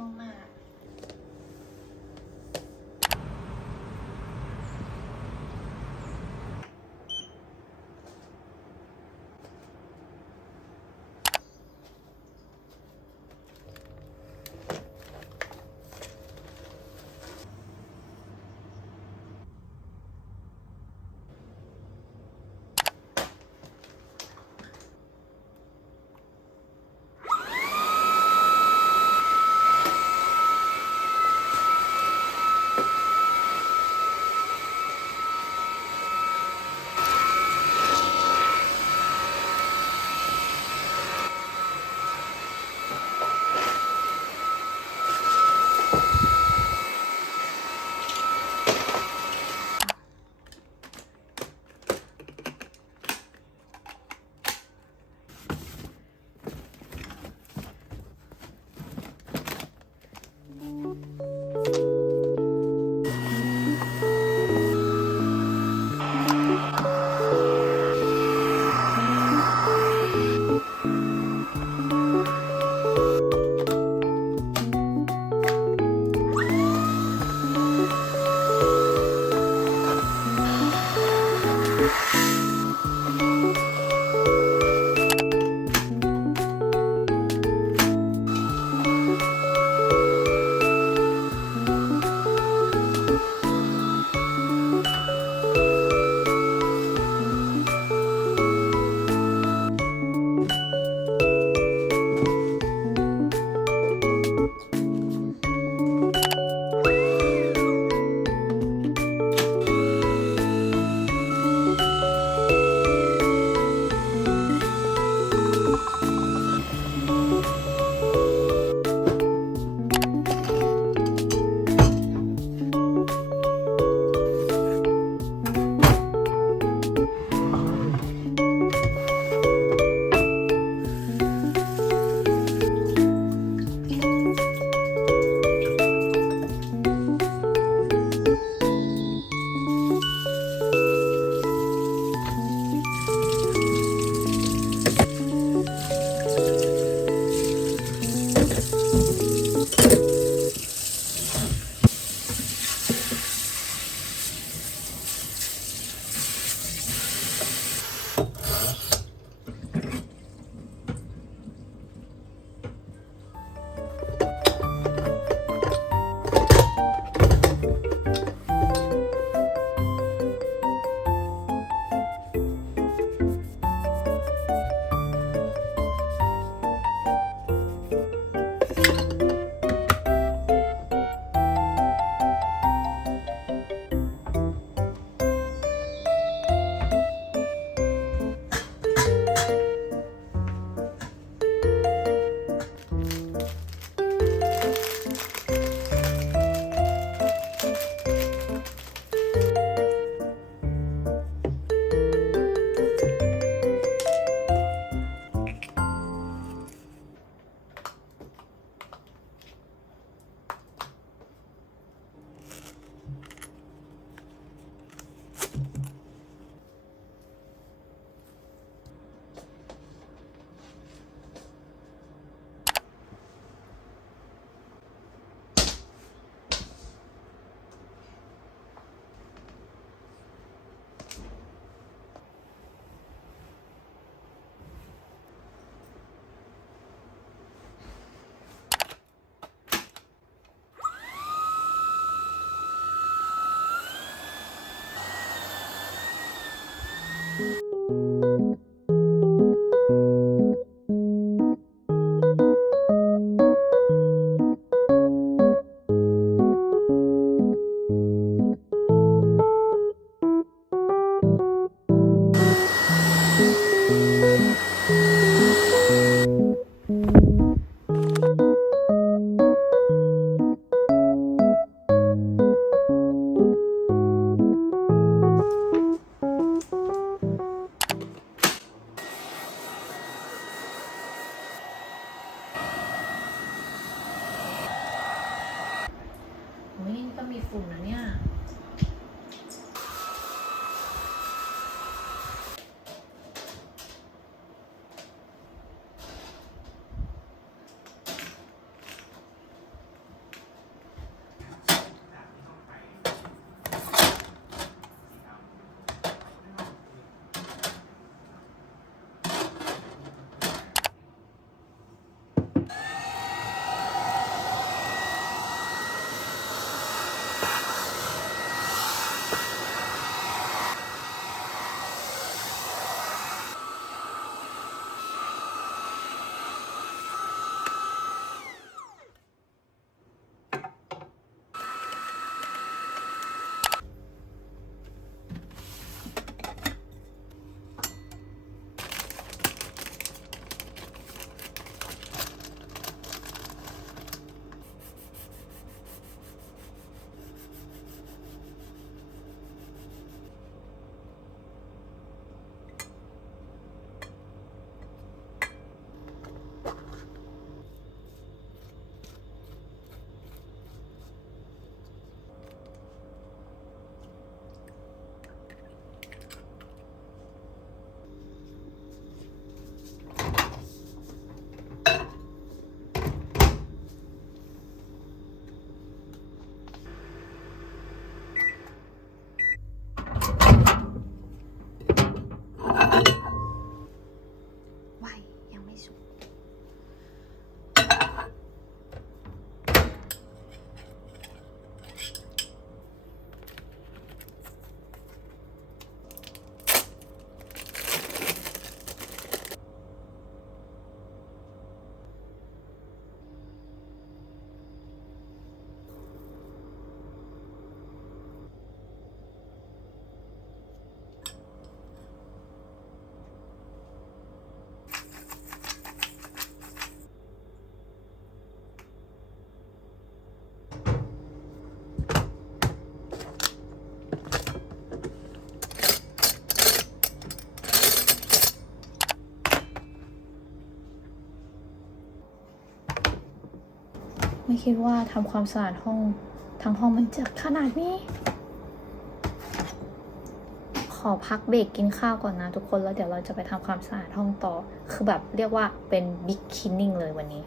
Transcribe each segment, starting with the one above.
มากนุ่มมา ไม่คิดว่าทำความสะอาดห้องทั้งห้องมันจะขนาดนี้ ขอพักเบรกกินข้าวก่อนนะทุกคนแล้วเดี๋ยวเราจะไปทำความสะอาดห้องต่อ คือแบบเรียกว่าเป็นบิ๊กคินนิ่งเลยวันนี้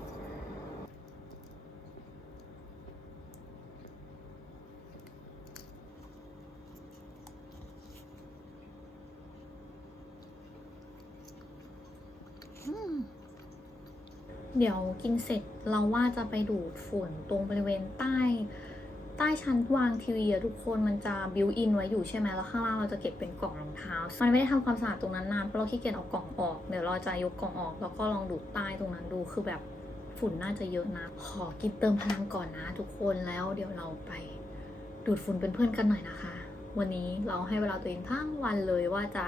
เดี๋ยวกินเสร็จเราว่าจะไปดูดฝุ่นตรงบริเวณใต้ ใต้ชั้นวางทีวีอะทุกคนมันจะบิวอินไว้อยู่ใช่ไหมแล้วข้างล่างเราจะเก็บเป็นกล่องรองเท้ามันไม่ได้ทำความสะอาดตรงนั้นนานเพราะเราขี้เกียจเอากล่องออกเดี๋ยวเราจะยกกล่องออกแล้วก็ลองดูดใต้ตรงนั้นดูคือแบบฝุ่นน่าจะเยอะนะ ขอกินเติมพลังก่อนนะ ทุกคนแล้วเดี๋ยวเราไปดูดฝุ่นเป็นเพื่อนกันหน่อยนะคะ วันนี้เราให้เวลาตัวเองทั้งวันเลยว่าจะ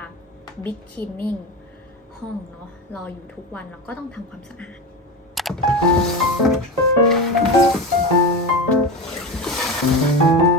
บิ๊กคินนิ่งห้องเนาะเราอยู่ทุกวันเราก็ต้องทำความสะอาด Thank you.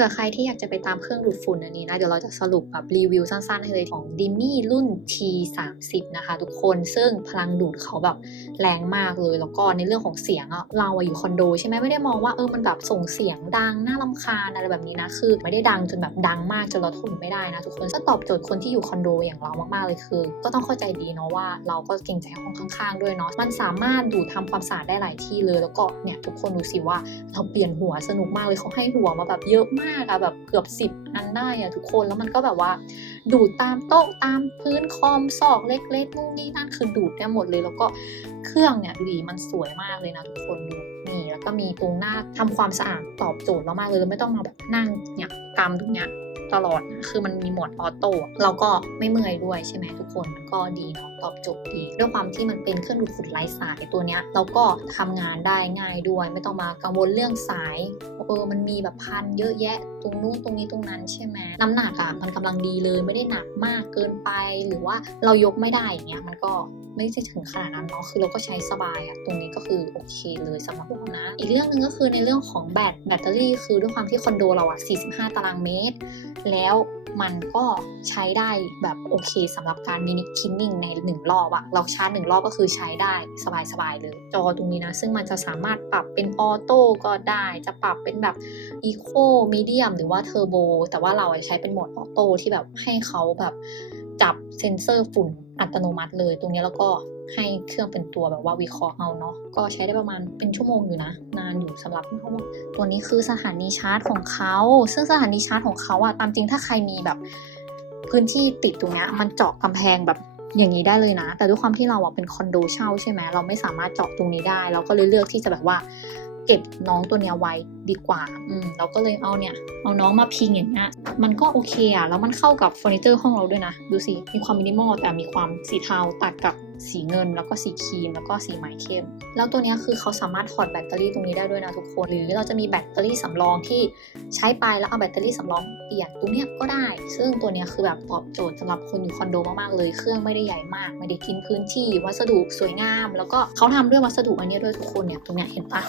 ผื่อใครที่อยากจะไปตามเครื่องดูดฝุ่นอันนี้นะ เดี๋ยวเราจะสรุปแบบรีวิวสั้นๆให้เลยของ d i m m y รุ่น T30 นะคะ ทุกคนซึ่งพลังดูดเขาแบบแรงมากเลย แล้วก็ในเรื่องของเสียงอะเราอยู่คอนโดใช่ไหมไม่ได้มองว่าเออมันแบบส่งเสียงดังน่ารำคาญอะไรแบบนี้นะคือไม่ได้ดังจนแบบดังมากจนเราทนไม่ได้นะทุกคนจะตอบโจทย์คนที่อยู่คอนโดอย่างเรามากๆเลยคือ ก็ต้องเข้าใจดีเนาะว่าเราก็เกรงใจห้องข้างๆด้วยเนาะมันสามารถดูดทำความสะอาดได้หลายที่เลย แล้วก็เนี่ยทุกคนดูสิว่าเราเปลี่ยนหัวสนุกมากเลยเขาให้หัวมาแบบเยอะมากอะแบบเกือบสิบอันได้อะทุกคนแล้วมันก็แบบว่า ดูดตามโต๊ะตามพื้นคอมซอกเล็กๆนู่นนี่นั่นคือดูดได้หมดเลย แล้วก็เครื่องเนี่ยดูดีมันสวยมากเลยนะทุกคนดูนี่แล้วก็มีตรงหน้าทำความสะอาดตอบโจทย์เรามากเลยเราไม่ต้องมาแบบนั่งเนี่ยกำทุกอย่าง ตลอด คือมันมีโหมดออโต้เราก็ไม่เมื่อยด้วยใช่ไหมทุกคนมันก็ดีเนาะตอบโจทย์ดี ด้วยความที่มันเป็นเครื่องดูดฝุ่นไร้สายตัวเนี้ยเราก็ทำงานได้ง่ายด้วย ไม่ต้องมากังวลเรื่องสายเออมันมีแบบพันเยอะแยะตรงนู้นตรงนี้ตรงนั้นใช่ไหมน้ำหนักอะมันกำลังดีเลยไม่ได้หนักมากเกินไปหรือว่าเรายกไม่ได้อย่างเงี้ยมันก็ ไม่ได้ถึงขนาดนั้นเนาะคือเราก็ใช้สบายอะตรงนี้ก็คือโอเคเลยสำหรับเรานะ อีกเรื่องหนึ่งก็คือในเรื่องของแบตแบตเตอรี่คือด้วยความที่คอนโดเราอะ45 ตารางเมตร แล้วมันก็ใช้ได้แบบโอเคสำหรับการมินิคินนิ่งในหนึ่งรอบอะเราชาร์จหนึ่งรอบก็คือใช้ได้สบายๆเลย จอตรงนี้นะ ซึ่งมันจะสามารถปรับเป็นออโต้ก็ได้ จะปรับเป็นแบบอีโคมีเดียมหรือว่าเทอร์โบแต่ว่าเราใช้เป็นโหมดออโต้ที่แบบให้เขาแบบ จับเซนเซอร์ฝุ่นอัตโนมัติเลย ตรงนี้แล้วก็ให้เครื่องเป็นตัวแบบว่าวิเคราะห์เอาเนาะก็ใช้ได้ประมาณเป็นชั่วโมงอยู่นะ นานอยู่สำหรับเราตัวนี้คือสถานีชาร์จของเขา ซึ่งสถานีชาร์จของเขาอะตามจริงถ้าใครมีแบบพื้นที่ติดตรงนี้มันเจาะกำแพงแบบอย่างนี้ได้เลยนะ แต่ด้วยความที่เราอะเป็นคอนโดเช่าใช่ไหมเราไม่สามารถเจาะตรงนี้ได้ เราก็เลยเลือกที่จะแบบว่า เก็บน้องตัวเนี้ยไว้ ดีกว่า อืมเราก็เลยเอาเนี่ย เอาน้องมาพิงอย่างเงี้ย มันก็โอเคอะแล้วมันเข้ากับเฟอร์นิเจอร์ห้องเราด้วยนะ ดูสิ มีความมินิมอลแต่มีความสีเทาตัดกับสีเงินแล้วก็สีครีม แล้วก็สีไหมเข้ม แล้วตัวเนี้ยคือเขาสามารถถอดแบตเตอรี่ตรงนี้ได้ด้วยนะทุกคน หรือเราจะมีแบตเตอรี่สำรองที่ใช้ไปแล้วเอาแบตเตอรี่สำรองเปลี่ยนตรงเนี้ยก็ได้ ซึ่งตัวเนี้ยคือแบบตอบโจทย์สำหรับคนอยู่คอนโดมากๆเลย เครื่องไม่ได้ใหญ่มาก ไม่ได้กินพื้นที่ วัสดุสวยงาม แล้วก็เขาทำด้วยวัสดุอันเนี้ยด้วยทุกคนเนี่ยตรงเนี้ยเห็นปะ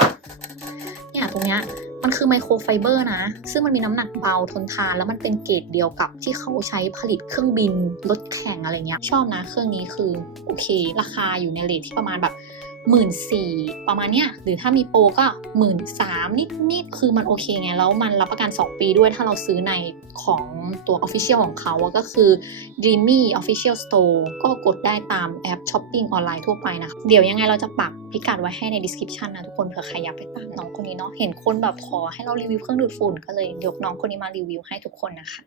เนี่ยตรงเนี้ย มันคือไมโครไฟเบอร์นะ ซึ่งมันมีน้ำหนักเบาทนทาน แล้วมันเป็นเกรดเดียวกับที่เขาใช้ผลิตเครื่องบินรถแข่งอะไรเงี้ย ชอบนะเครื่องนี้คือ โอเค ราคาอยู่ในเลทที่ประมาณแบบ หมื่นสี่ประมาณเนี้ยหรือถ้ามีโปรก็หมื่นสามนิดๆคือมันโอเคไง แล้วมันรับประกัน 2 ปีด้วยถ้าเราซื้อในของตัว Official ของเขาอะก็คือ Dreamy Official Store ก็กดได้ตามแอปช้อปปิ้งออนไลน์ทั่วไปนะคะเดี๋ยวยังไงเราจะปักพิกัดไว้ให้ใน description นะทุกคนเผื่อใครอยากไปตามน้องคนนี้เนาะเห็นคนแบบขอให้เรารีวิวเครื่องดูดฝุ่นก็เลยยกน้องคนนี้มารีวิวให้ทุกคนนะคะ